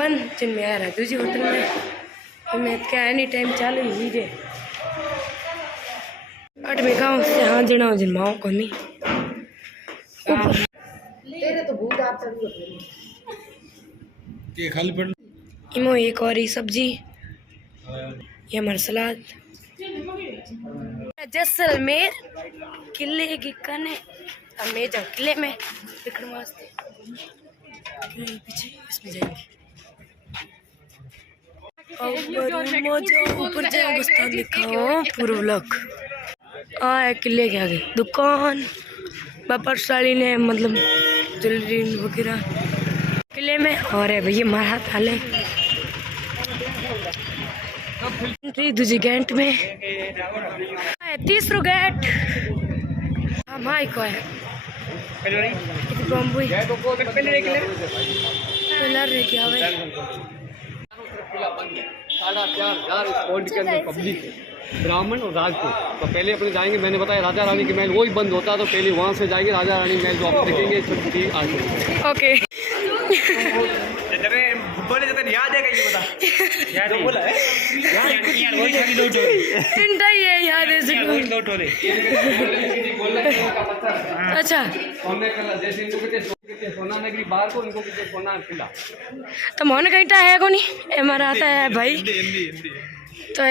बंद जिनमें आ रहा है दूसरी होटल में क्या एनी टाइम चालू ही लीजिए अट में गाँव से हाँ जना जिन माओ को नहीं तेरे तो भूत आप के खाली पड़ इमो एक और ही सब्जी ये हमारा सलाद जैसलमेर किले की कने हमें जाओ किले में दिखने वास्ते पीछे इसमें जाएंगे ऊपर जाओ गुस्तान दिखाओ पूर्व लक आए किले के आगे दुकान बापर साली ने मतलब ज्वेलरी वगैरह किले में और है भैया मारा थाले एंट्री दूसरी गेट में तीसरो गेट माई को है के अंदर पब्लिक है ब्राह्मण और राजपूत तो पहले अपने जाएंगे मैंने बताया राजा रानी के महल वही बंद होता तो पहले वहाँ से जाएंगे राजा रानी महल जो आप देखेंगे ओके याद है ये बता याद बोला है याद है अच्छा सोना नगरी बाहर को इनको सोना किला तो मोहन कहीं है को नहीं हमारा आता है भाई तो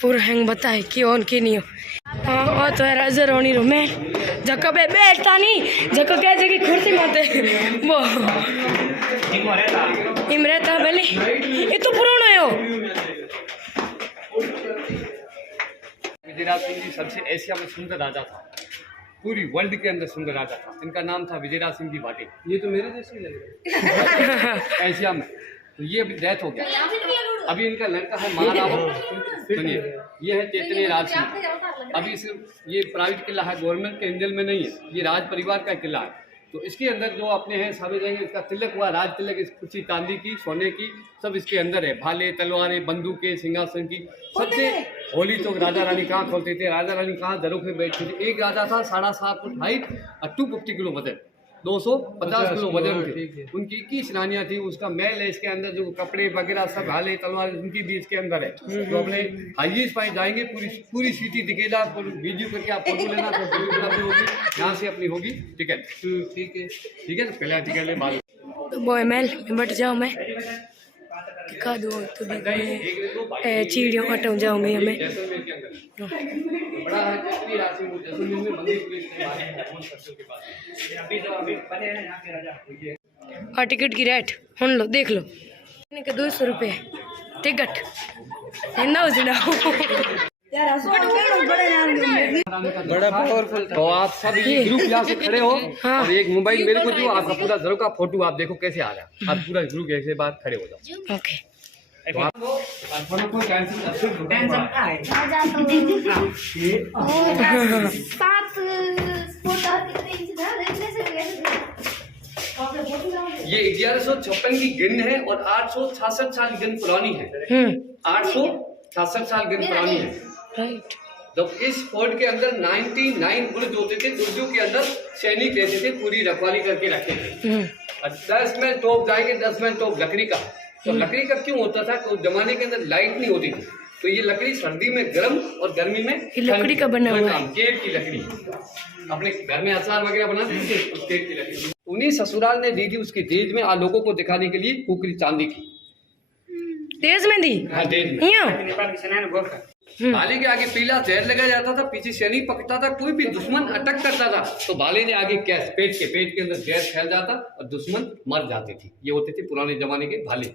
पूरा हैंग बताए कि ऑन की नहीं हो हाँ तो है राजा रानी रो मैं जको पे बैठता नहीं जको क्या जगह कुर्सी माते वो इम रहता पहले ये तो पुराना है विजयराज सिंह जी सबसे एशिया में सुंदर राजा था पूरी वर्ल्ड के अंदर सुंदर राजा था इनका नाम था विजयराज सिंह जी वाटे ये तो मेरे जैसे ही लग रहा है एशिया में तो ये अभी डेथ हो गया अभी इनका लड़का है महाराव सुनिए ये है चैतन्य राज सिंह अभी ये प्राइवेट किला है गवर्नमेंट के अंडर में नहीं है ये राज परिवार का किला है तो इसके अंदर जो अपने हैं सामने जाएंगे इसका तिलक हुआ राज तिलक इस कुर्सी चांदी की सोने की सब इसके अंदर है भाले तलवारें बंदूकें सिंहासन की सबसे होली तो राजा रानी कहाँ खोलते थे राजा रानी कहाँ दरों पे बैठते थे एक राजा था 7.5 फुट हाइट और 250 किलो वजन 250 किलो वजन थे उनकी 21 रानियाँ थी उसका महल है इसके अंदर जो कपड़े वगैरह सब भाले तलवार उनकी भी इसके अंदर है तो अपने हाईएस्ट पॉइंट जाएंगे पूरी सिटी दिखेगा वीडियो करके आप फोटो लेना तो भी होगी यहाँ से अपनी होगी टिकट ठीक है ना पहले टिकट ले बाद बॉय महल में बैठ जाओ मैं दिखा दो तो चिड़ियों हटाऊँ जाऊँगी हमें बड़ा है जैसलमेर राशि जैसलमेर में मंदिर पुलिस के बारे में फोन करते के पास अभी जो अभी बने हैं यहां के राजा और टिकट की रेट सुन लो देख लो के 200 रुपये टिकट बड़ा पावरफुल तो आप सब ये ग्रुप यहाँ से खड़े हो और एक मोबाइल मेरे को दो आपका पूरा जरूर का फोटो आप देखो कैसे आ रहा है आप पूरा ग्रुप ऐसे बात खड़े हो जाओ ओके ये 1156 की गिन है और 866 साल गिन पुरानी है 866 साल गिन पुरानी है जब इस फोर्ट के अंदर 99 बुर्ज होते थे बुर्जों के अंदर सैनिक रहते थे पूरी रखवाली करके रखे थे 10 में तोप जाएंगे 10 में तोप लकड़ी का तो लकड़ी का क्यों होता था तो जमाने के अंदर लाइट नहीं होती थी तो ये लकड़ी सर्दी में गर्म और गर्मी में लकड़ी का बना हुआ है केट की लकड़ी अपने घर में अचार वगैरह बनाते थे उस केट की लकड़ी उन्हीं ससुराल ने दी थी उसकी देज में आ लोगों को दिखाने के लिए कुकरी चांदी की तेज में दी हाँ देज में भाले के आगे पीला जहर लगाया जाता था पीछे सैनिक पकड़ता था कोई भी दुश्मन अटक करता था तो भाले ने आगे कैस पेट के अंदर जहर फैल जाता और दुश्मन मर जाते थे ये होते थे पुराने जमाने के भाले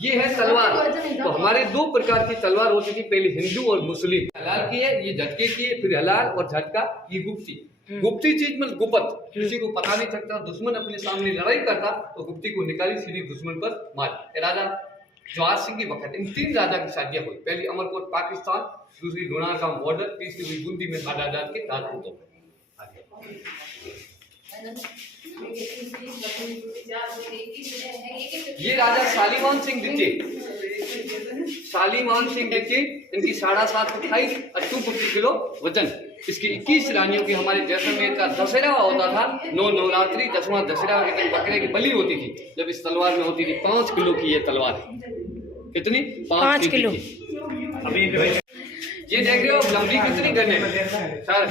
ये है तलवार तो हमारे 2 प्रकार की तलवार होती थी पहले हिंदू और मुस्लिम हलाल की है ये झटके की है फिर हलाल और झटका ये गुप्ती चीज में गुप्त किसी को पता नहीं सकता दुश्मन अपने सामने लड़ाई करता तो गुप्ती को निकाली सीधी दुश्मन पर मार राजा जवाहर सिंह के वक्त इन 3 राजा की शादियां हुई पहली अमरकोट पाकिस्तान दूसरी लोनारगांव बॉर्डर तीसरी हुई बूंदी में राजा के राजपूतों ये राजा शालीमान सिंह द्वितीय इनकी 7.5 फुट हाइट और 250 किलो वजन इसकी 21 रानियों की हमारे जैसलमेर का दशहरा होता था। नवरात्रि 10वां दशहरा के दिन बकरे की बलि होती थी, जब इस तलवार में होती थी 5 किलो की ये तलवार है। कितनी? 5 किलो। अभी ये देख रहे हो लंबी कितनी गन है सर?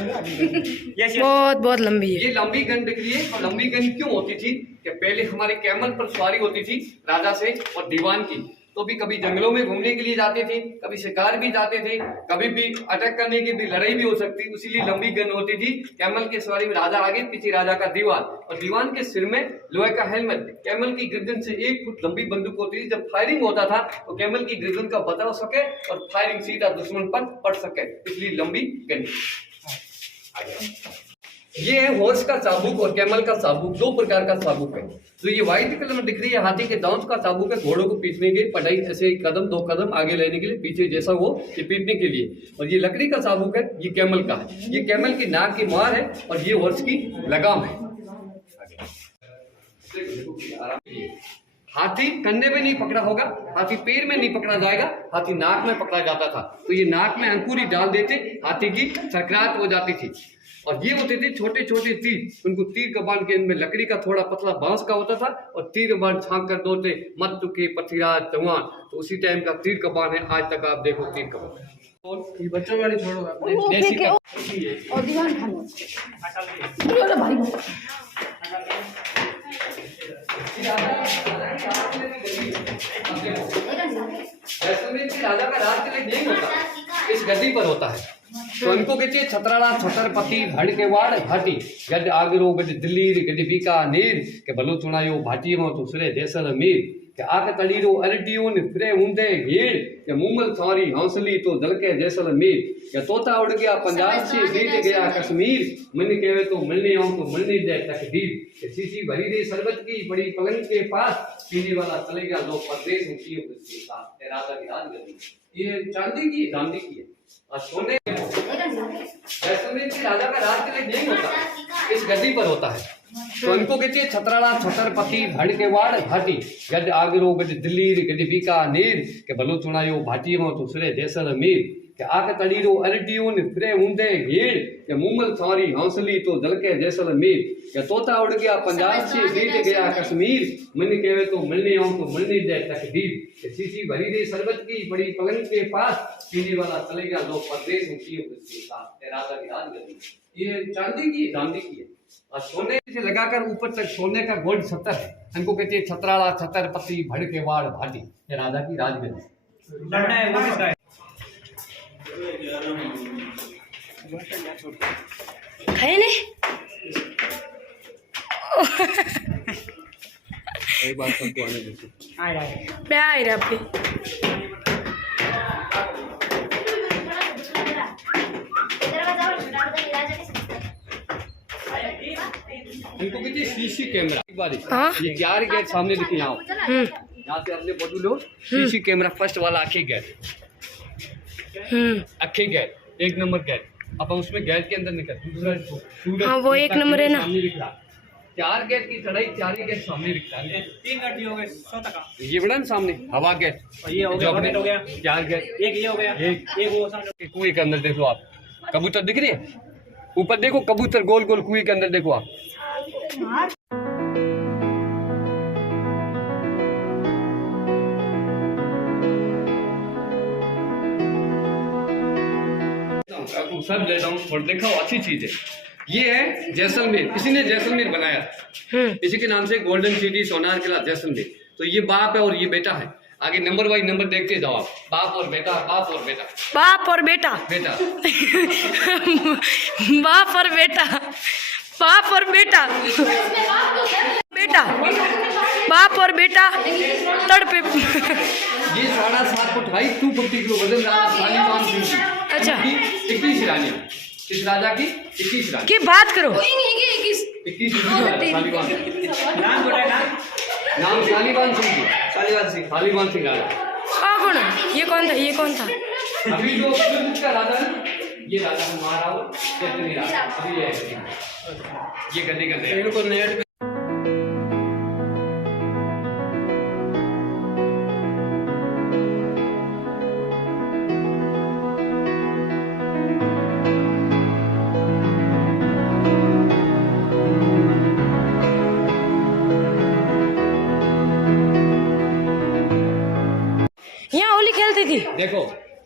बहुत बहुत लंबी है। ये लंबी गन दिख रही है। और लंबी गन क्यों होती थी कि पहले हमारे कैमल पर सवारी होती थी राजा से और दीवान की, तो भी कभी जंगलों में घूमने के लिए जाते थे, कभी शिकार भी जाते थे, कभी भी अटैक करने की भी लड़ाई भी हो सकती, इसीलिए लंबी गन होती थी। कैमल के सवारी में राजा आगे, पीछे राजा का दीवान, और दीवान के सिर में लोहे का हेलमेट। कैमल की गर्दन से 1 फुट लंबी बंदूक होती थी। जब फायरिंग होता था तो कैमल की गर्दन का बचाव सके और फायरिंग सीधा दुश्मन पर पड़ सके, इसलिए लंबी गन। ये है हॉर्स का चाबुक और कैमल का चाबुक, 2 प्रकार का चाबुक है। तो ये व्हाइट कलर में दिख रही है हाथी के दांत का चाबुक है, घोड़ों को पीटने के पढ़ाई ऐसे कदम 2 कदम आगे लेने के लिए, पीछे जैसा वो ये पीटने के लिए। और ये लकड़ी का चाबुक है, ये कैमल का है। ये कैमल की नाक की मार है और ये हॉर्स की लगाम है। हाथी कंधे पे नहीं पकड़ा होगा, हाथी पैर में नहीं पकड़ा जाएगा, हाथी नाक में पकड़ा जाता था। तो ये नाक में अंकुरी डाल देते, हाथी की सरकराहट हो जाती थी। और ये होते थे छोटे छोटे तीर, उनको तीर कमान के इनमें लकड़ी का थोड़ा पतला बांस का होता था और तीर कमान छांक कर दोते मत चुके पथिरा जवान, तो उसी टाइम का तीर कमान है। आज तक आप देखो तीर कमान। और ये बच्चों वाली छोड़ो और दीवान जैसलमेर के राजा का राज तिलक यही होता है, इस गद्दी पर होता है। तो इनको कहते हैं छतराड़ा छतरपति भड़ के वाड़ भाटी गद आगरो गद दिल्ली गद बीकानेर के भलो चुनायो भाटी में तो सुरे जैसलमेर के आक तड़ीरो अरटियों ने फिरे ऊंधे घेर के मुमल सारी हौसली तो दल के जैसलमेर के तोता उड़ गया पंजाब से बीत गया कश्मीर मन कहवे तो मिलने आऊं तो मिलने दे तकदीर के सीसी भरी दे शरबत की बड़ी पलंग के पास पीने वाला चले गया लोग परदेश ऊंची उसके साथ राजा की राजगद्दी। ये चांदी की चांदी की है और सोने जैसलमेर के राजा का राज तिलक यही होता है, इस गद्दी पर होता है। तो इनको कहते हैं छतराड़ा छतरपति भड़ के वाड़ भाटी गद आगरो गद दिल्ली गद बीकानेर के भलो चुनायो भाटी में तो सुरे जैसलमेर के आक तड़ीरो अरटियों ने फिरे ऊंधे घेर के मुमल सारी हौसली तो दल के जैसलमेर के तोता उड़ गया पंजाब से बीत गया कश्मीर मन कहवे तो मिलने आऊं तो मिलने दे तकदीर के सीसी भरी दे शरबत की बड़ी पलंग के पास पीने वाला चले गया लोग परदेश ऊंची उसके साथ राजा की राजगद्दी। ये चांदी की चांदी की है और सोने से लगाकर ऊपर तक सोने का गोल्ड 70 है। इनको कहते हैं छतराड़ा छतरपति भड़ के वाड़ भाटी, ये राजा की राजगद्दी। खाए नहीं एक बात सबको आने देते मैं आ रहा पे इनको कहते हैं सीसी कैमरा। एक बार हाँ? ये 4 गेट सामने दिखे यहाँ यहाँ से अपने बटू लो सीसी कैमरा फर्स्ट वाला आखिरी गेट आखिरी गेट 1 नंबर गेट। अब उसमें गेट के अंदर निकल हाँ वो 1 नंबर है ना। 4 गेट की चढ़ाई 4 ही गेट सामने दिखता है। 3 गाड़ी हो गए 100 टका। ये बड़ा ना सामने हवा गेट और ये हो गया हवा गेट हो गया 4 गेट। एक ये हो गया एक वो सामने कुएं के अंदर देखो आप, कबूतर दिख रही है ऊपर देखो, कबूतर गोल गोल कुएं के अंदर देखो आप। सब ले जाऊं और देखो अच्छी चीज है। ये है जैसलमेर, इसी ने जैसलमेर बनाया, इसी के नाम से गोल्डन सिटी सोनार किला जैसलमेर। तो ये बाप है और ये बेटा है। आगे नंबर वाइज नंबर देखते जाओ आप, बाप और बेटा बाप और बेटा बाप और बेटा बेटा बाप और बेटा बाप और बेटा बेटा बाप और बेटा तड़पे। ये 7.5 फुट हाइट 250 किलो वजन राजा शालीवान सिंह की। अच्छा। 21 रानियां, इस राजा की 21 रानी की बात करो। 21 शालीवान नाम बोला ना नाम शालीवान सिंह की। शालीवान सिंह राजा। हाँ कौन है? ये कौन था? ये कौन था? अभी जो का राजा है ये राजा हमारा हो कितनी राजा अभी ये गद्दी कर दे इनको नेट चलती थी। देखो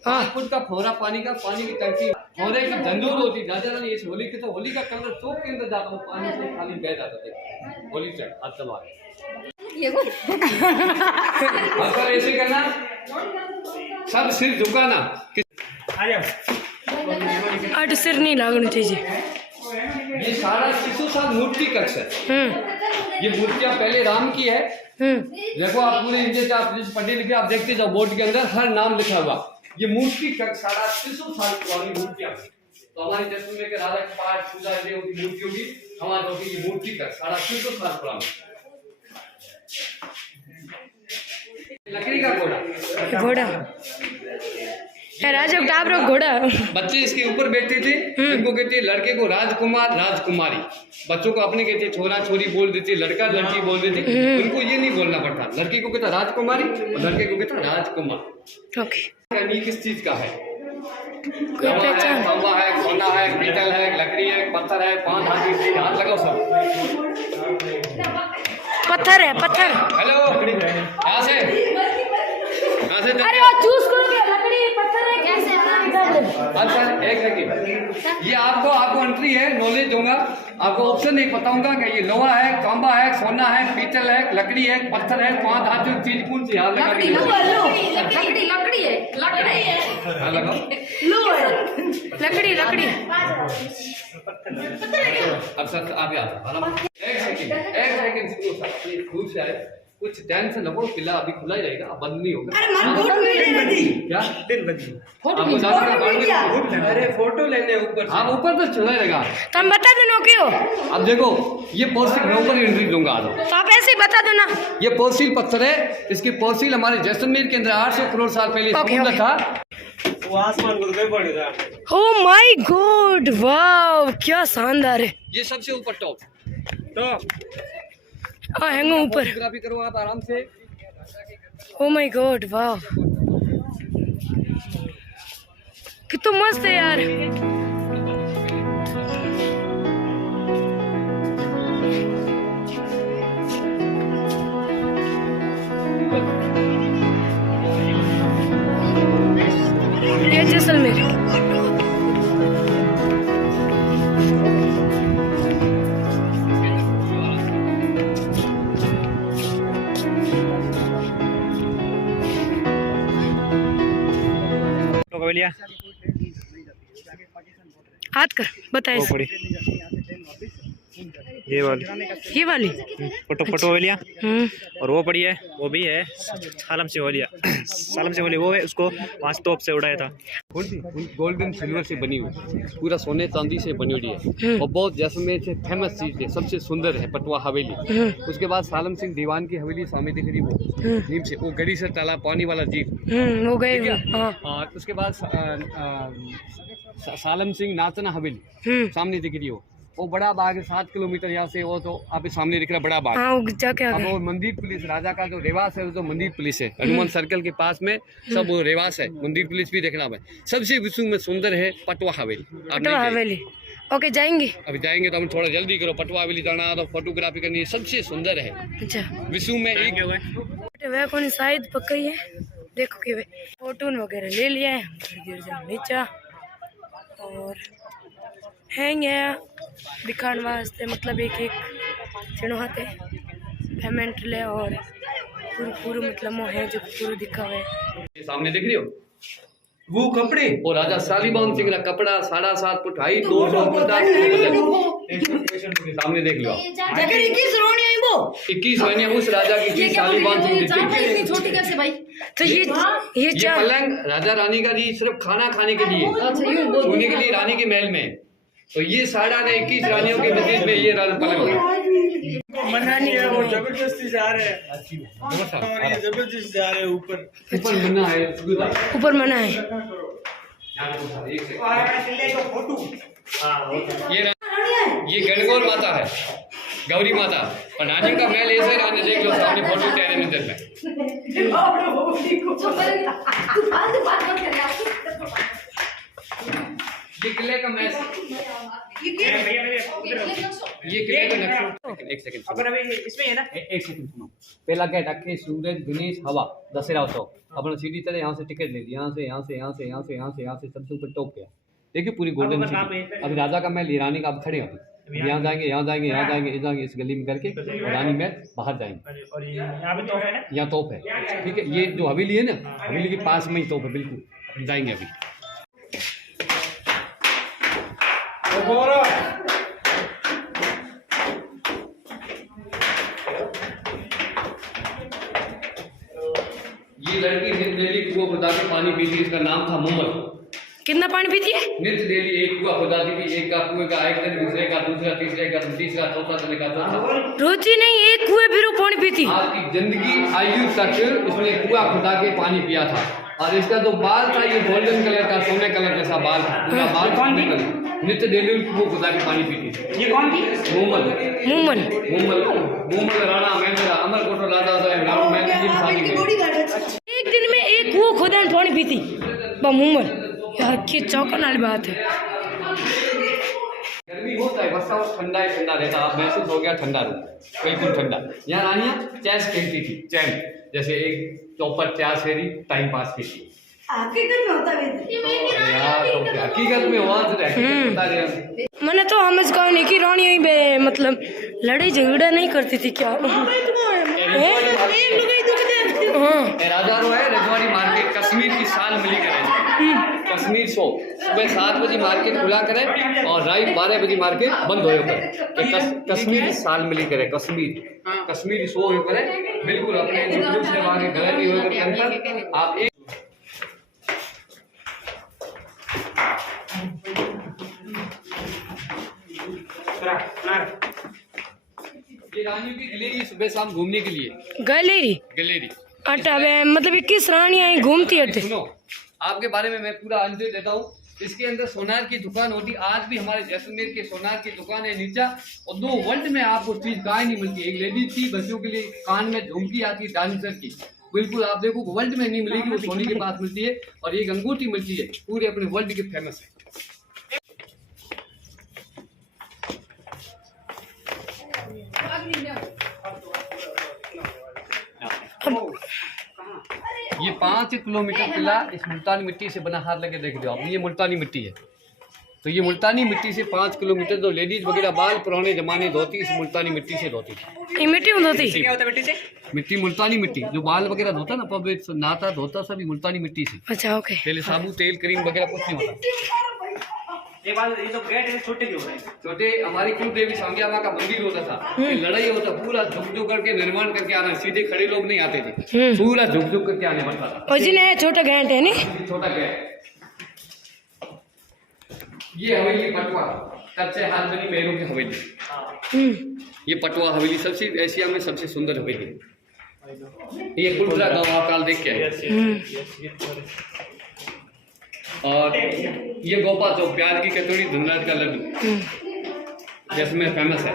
हाँ। 5 फुट का फोरा पानी की टंकी, फोरे की जंजूर होती। राजा रानी इस होली की तो होली का कलर चौक के अंदर जाता, वो पानी से खाली बह जाता था। होली से हाथ तलवार ऐसे करना, सब सिर झुकाना। अट सिर नहीं लागना चाहिए। ये सारा 600 साल मूर्ति कक्ष है। ये मूर्तियां पहले राम की है। देखो आप पूरे इंडिया से आप पढ़े लिखे आप देखते जाओ, बोर्ड के अंदर हर नाम लिखा हुआ। ये मूर्ति कक्ष सारा 600 साल पुरानी मूर्तियां। तो हमारे जैसलमेर के राजा के पास पूजा होती मूर्तियों की, हमारे होगी ये मूर्ति कक्ष सारा 600 साल पुराना। लकड़ी का घोड़ा राजा टाबरो घोड़ा। बच्चे इसके ऊपर बैठते थे। इनको कहते हैं लड़के को राजकुमार राजकुमारी, बच्चों को अपने कहते छोरा छोरी बोल देते, लड़का लड़की बोल देते। उनको ये नहीं बोलना पड़ता। लड़की को कहता राजकुमारी और लड़के को कहता राजकुमार। ओके, किस चीज का है? कोई पहचान? तांबा है, सोना है, पीतल है, लकड़ी है, पत्थर है, 5 हाथ लगाओ सब। पत्थर है, पत्थर। हेलो, यहाँ से अरे वो चूज करो क्या, लकड़ी पत्थर है कैसे? अच्छा एक सेकंड, ये आपको एंट्री है, नॉलेज दूंगा आपको। ऑप्शन नहीं बताऊंगा कि ये लोहा है, तांबा है, सोना है, पीतल है, लकड़ी है, पत्थर है, 5 हाथ जो चीज कौन सी? हाथ लगा लकड़ी है, लकड़ी है। हाँ लगाओ। लकड़ी अब सर आप याद एक सेकंड सुनो सर, दूर से आए, कुछ टाइम से लगो, किला अभी खुला ही रहेगा, बंद नहीं होगा। क्या अरे फोटो लेने ऊपर हाँ ऊपर तो चला रहेगा। तुम बता दो क्यों? अब देखो ये पोर्सिल, मैं ऊपर एंट्री दूंगा। तो आप ऐसे ही बता दो ना। ये पोर्सिल पत्थर है। इसकी पोर्सिल हमारे जैसलमेर के अंदर 800 करोड़ साल पहले समुद्र था। वो आसमान को तो पड़ेगा। ओ माय गॉड, वाव क्या शानदार है। ये सबसे ऊपर टॉप हैंगो ऊपर। फोटोग्राफी करो आप आराम से। ओ माय गॉड, वाव कितना मस्त है यार। ये जैसलमेर। हाथ कर बताए। ये वाली पटोवेलिया और वो पड़ी है, वो भी है सालम से होलिया वो है, उसको वहाँ से तोप से उड़ाया था। गोल्डन सिल्वर से बनी हुई, पूरा सोने चांदी से बनी हुई है और बहुत जैसलमेर से फेमस चीज है, सबसे सुंदर है पटवा हवेली। उसके बाद सालम सिंह दीवान की हवेली सामने दिख रही वो नीम से, वो गड़ी से तालाब पानी वाला जीप हो गए। और उसके बाद सालम सिंह नाचना हवेली सामने दिख रही हो। वो बड़ा बाग है 7 किलोमीटर यहाँ से, वो तो आप सामने दिख रहा बड़ा बाग। अब वो मंदिर पुलिस राजा का जो रेवास है, वो तो मंदिर पुलिस है हनुमान सर्कल के पास में, सब वो रेवास है। मंदिर पुलिस भी देखना है। सबसे विश्व में सुंदर है पटवा हवेली। हवेली ओके जाएंगे, अभी जाएंगे तो हम थोड़ा जल्दी करो। पटवा हवेली जाना तो फोटोग्राफी करनी है, सबसे सुंदर है अच्छा विश्व में। एक वह कौन शायद पक्की है, देखो कि वे फोटो वगैरह ले लिया है। गिर जाओ नीचा और हैंग है दिखाने वास्ते, मतलब एक चिन्हते पेमेंट ले और पूरा मतलब वो है जो पूरा दिखा हुआ है। सामने देख रही हो वो कपड़े, वो राजा शालीबान सिंह का कपड़ा 7.5 फुट हाई 250 सामने देख लो। 21 महीने उस राजा की थी शालीबान सिंह की। छोटी कैसे भाई? तो ये पलंग राजा रानी का जी सिर्फ खाना खाने के लिए, सोने के लिए रानी के महल में। तो ये साड़ा ने 21 रानियों के मस्जिद में ये पलंग है। मना नहीं है, वो जबरदस्ती जा रहे हैं, जबरदस्ती जा रहे हैं ऊपर मना है, ऊपर मना है। ये गणगौर माता है, गौरी माता। और रानी का महल ऐसे रानी देख लो सामने फोटो तेरे मंदिर में। ये किले का मैच, ये किले का नक्शा। एक सेकंड अपन अभी इसमें है ना। एक सेकंड सुनो। पहला गेट अक्के सूरज गणेश हवा दशहरा उत्सव। अपन सीधी तरह यहाँ से टिकट ले ली, यहाँ से सबसे ऊपर टॉप गया। देखिए पूरी गोल्डन सिटी। अभी राजा का महल, रानी का अब खड़े हो, यहाँ जाएंगे इस गली में करके रानी महल बाहर जाएंगे। और यहाँ पे तोप है ना। यहाँ तोप है, ठीक है। ये जो हवेली है ना, हवेली के पास में ही तोप है, बिल्कुल। हम जाएंगे अभी। ये लड़की नित्य डेली कुआं खुदाती पानी पीती, इसका नाम था मोमल। कितना पानी पीती है? नित्य डेली एक कुआं खुदाती थी, एक का कुएं का एक दिन, दूसरे का दूसरा, तीसरे का तीसरा, चौथा दिन का चौथा। रोजी नहीं, एक कुएं भी रो पानी पीती। आज की जिंदगी आयु तक इसने कुआं खुदा के पानी पिया था। और इसका जो बाल था ये गोल्डन कलर का, सोने कलर जैसा बाल था, पूरा बाल सोने कलर। नित्य डेली कुआं खुदा के पानी पीती थी। ये कौन थी? मोमल। मुमन राणा महेंद्र अमरकोट राजा राणा महेंद्र। एक दिन में एक कुआं खुदा ने पानी पीती मुमन। यार की चौंकाने वाली बात है। गर्मी होता है, वर्षा और ठंडा ही ठंडा रहता। अब महसूस हो गया ठंडा रूम, बिल्कुल ठंडा। यहाँ रानियाँ चैस खेलती थी, चैन जैसे एक चौपट चैस खेली, टाइम पास की थी। हकीकत में होता है हकीकत में हुआ बता रहे। मैंने तो हमें कहा नहीं कि रानी यहीं पे मतलब लड़ाई झगड़ा नहीं करती थी क्या? राजा रो है रजवाड़ी मार्केट कश्मीर की साल मिली करे। कश्मीर शो सुबह 7 बजे मार्केट खुला करे और रात 12 बजे मार्केट बंद हो करे। कश्मीर की साल मिली करे, कश्मीरी शो हो करे, बिल्कुल अपने से आगे गले भी हो करे। आप एक ये रानी की गैलरी सुबह शाम घूमने के लिए। गैलरी अटा मतलब 21 रानियां घूमती है। सुनो, आपके बारे में मैं पूरा अंदाज देता हूँ। इसके अंदर सोनार की दुकान होती, आज भी हमारे जैसलमेर के सोनार की दुकान है नीचा। और 2 वर्ल्ड में आपको चीज कहीं नहीं मिलती। एक लेडी थी, बच्चों के लिए कान में झुमकी आती डांसर की, बिल्कुल आप देखो वर्ल्ड में नहीं मिलेगी, वो सोनी के पास मिलती है। और एक अंगूठी मिलती है, पूरे अपने वर्ल्ड के फेमस है। ये 5 किलोमीटर किला इस मुल्तानी मिट्टी से बना, हाथ लगे देख लो आप। ये मुल्तानी मिट्टी है, तो ये मुल्तानी मिट्टी से 5 किलोमीटर जो लेडीज वगैरह बाल पुराने जमाने धोती, इस मुल्तानी मिट्टी से धोती थी। मिट्टी में धोती? क्या होता है मिट्टी से? मिट्टी मुल्तानी मिट्टी, जो बाल वगैरह धोता ना, पब्लिक नहाता धोता सभी मुल्तानी मिट्टी से। अच्छा ओके। पहले साबुन तेल क्रीम वगैरह कुछ नहीं होता। ये बात, ये तो गेट है छोटे क्यों है? छोटे हमारी कुल देवी सांगिया माँ का मंदिर होता था, लड़ाई होता, पूरा झुक करके निर्माण करके आना, सीधे खड़े लोग नहीं आते थे, पूरा झुक करके आने पड़ता था। और जिन्हें छोटा घंटे है नी, छोटा गेट। ये हवेली पटवा, सबसे हाथ बनी मेहरों की हवेली। ये पटवा हवेली सबसे एशिया में सबसे सुंदर हवेली। ये कुलरा गाँव आप काल देख के आए। और ये गोपा चौक, प्याज की कचौड़ी, धनराज का लड्डू जिसमें फेमस है।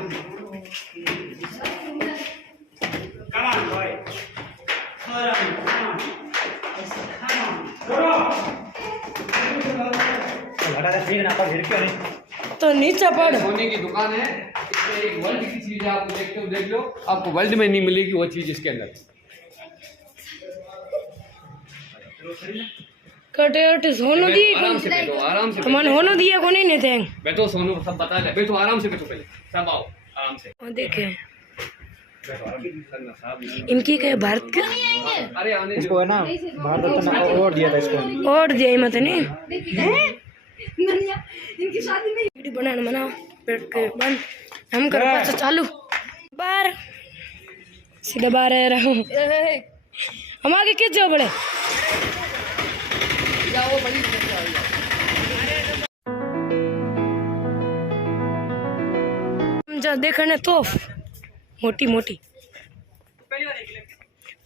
तो नीचे पड़। सोने की दुकान है, इसमें एक वर्ल्ड की चीज है, आप देखते हो देख लो, आपको वर्ल्ड में नहीं मिलेगी वो चीज इसके अंदर। कटे सोनू दी आराम से बैठो, आराम से मन होनो दिया को नहीं थे बैठो। सोनू सब बता दे, बैठो आराम से, बैठो पहले सब आओ आराम से। देखे इनकी क्या भारत के? अरे आने इसको है ना भारत रत्न अवार्ड दिया था इसको। और दिया मत नहीं इनकी शादी में वीडियो बनाना मना पेट के बंद हम कर पास चालू बार सीधा बाहर आ रहा हूँ। हम आगे किस जाओ बड़े वो बड़ी जा देखने तो मोटी मोटी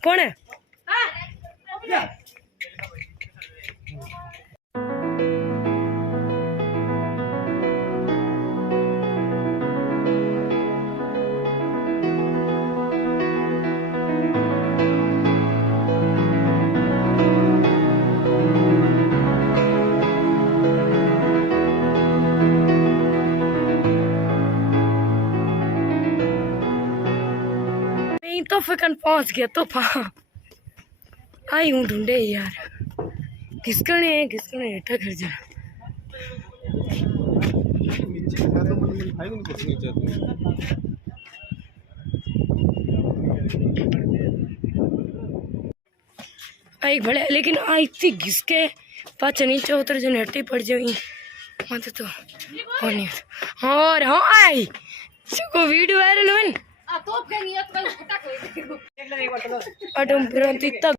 कौन है? तोहफे कन पहुंच गया तोहफा आई हूँ ढूंढे यार घिसकने हेठा घर जा आई बड़े लेकिन आई थी घिसके पाचा नीचे उतर जो हट्टी पड़ जाओ मत तो और नहीं और हाँ आई को वीडियो वायरल हुई अटम तुरंत इतना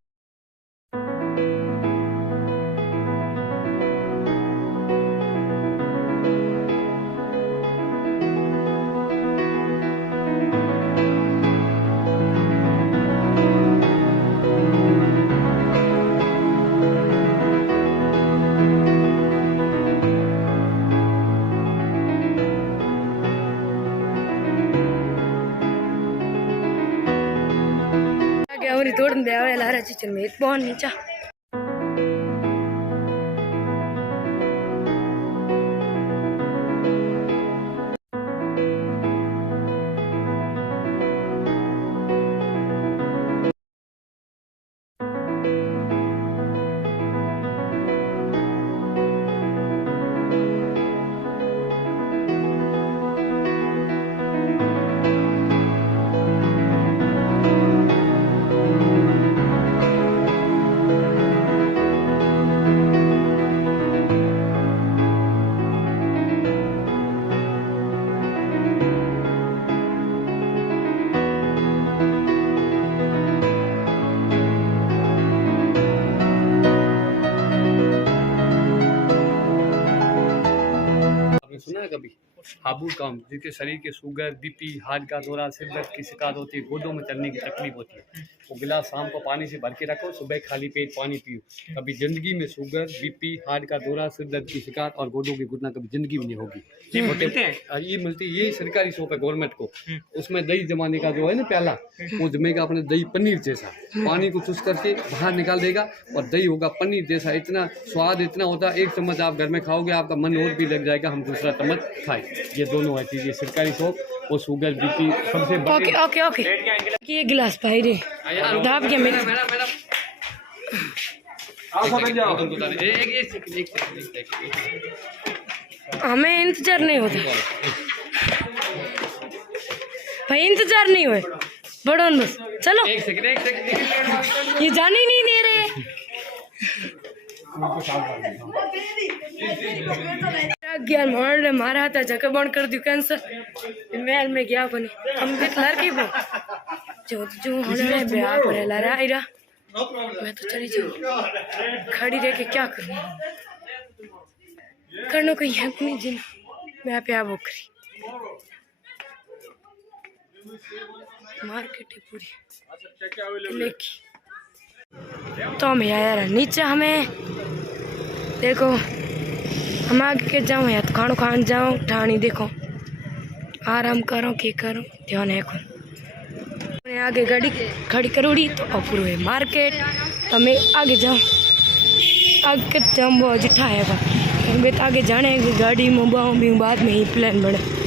ಅವರಿ ತೋಡನ್ ಬೇವ ಎಲ್ಲ ರಚಿಚನ್ ಮೇತ್ ಬಾನ್ ನೀಚಾ सुना है कभी हाबू काम जिसके शरीर के शुगर बीपी हार्ट का दौरा सिर दर्द की शिकायत होती है गोदों में चलने की तकलीफ होती है वो गिलास शाम को पानी से भर के रखो सुबह खाली पेट पानी पियो कभी जिंदगी में शुगर बीपी हार्ट का दौरा सिर दर्द की शिकायत और गोदों की घुटना कभी जिंदगी में नहीं होगी ये मिलते हैं ये मिलती है ये सरकारी शॉप है गवर्नमेंट को उसमें दही जमाने का जो है ना प्याला वो जमेगा अपने दही पनीर जैसा पानी को चूस करके बाहर निकाल देगा और दही होगा पनीर जैसा इतना स्वाद इतना होता है एक चम्मच आप घर में खाओगे आपका मन और भी लग जाएगा हम दूसरा चम्मच खाए ये दोनों है चीज़ ये सरकारी शॉप वो शुगर बीपी सबसे ओके ओके ओके ये गिलास भाई रे दाब के मेरे हमें इंतजार नहीं होता भाई इंतजार नहीं हुए बड़ो बस चलो एक सेकंड ये जाने ही नहीं दे रहे ज्ञान मोहन मारा था जगह बंद कर दी कैंसर महल में गया बने हम भी लड़की वो जो होने ब्याह पर लड़ा इरा मैं तो चली जाऊँ खड़ी रह के क्या करूँ करना कहीं है अपनी जिन मैं प्यार वो करी मार्केट है पूरी लेकी तो हम यार नीचे हमें देखो हम आगे जाऊँ या तो खानो खान जाऊँ ठाणी देखो आराम करो की करो ध्यान है को आगे गाड़ी खड़ी करोड़ी तो अपूरो है मार्केट तो मैं आगे जाऊँ आगे जाऊँ वो जिठा है आगे जाने गाड़ी में बाद में ही प्लान बने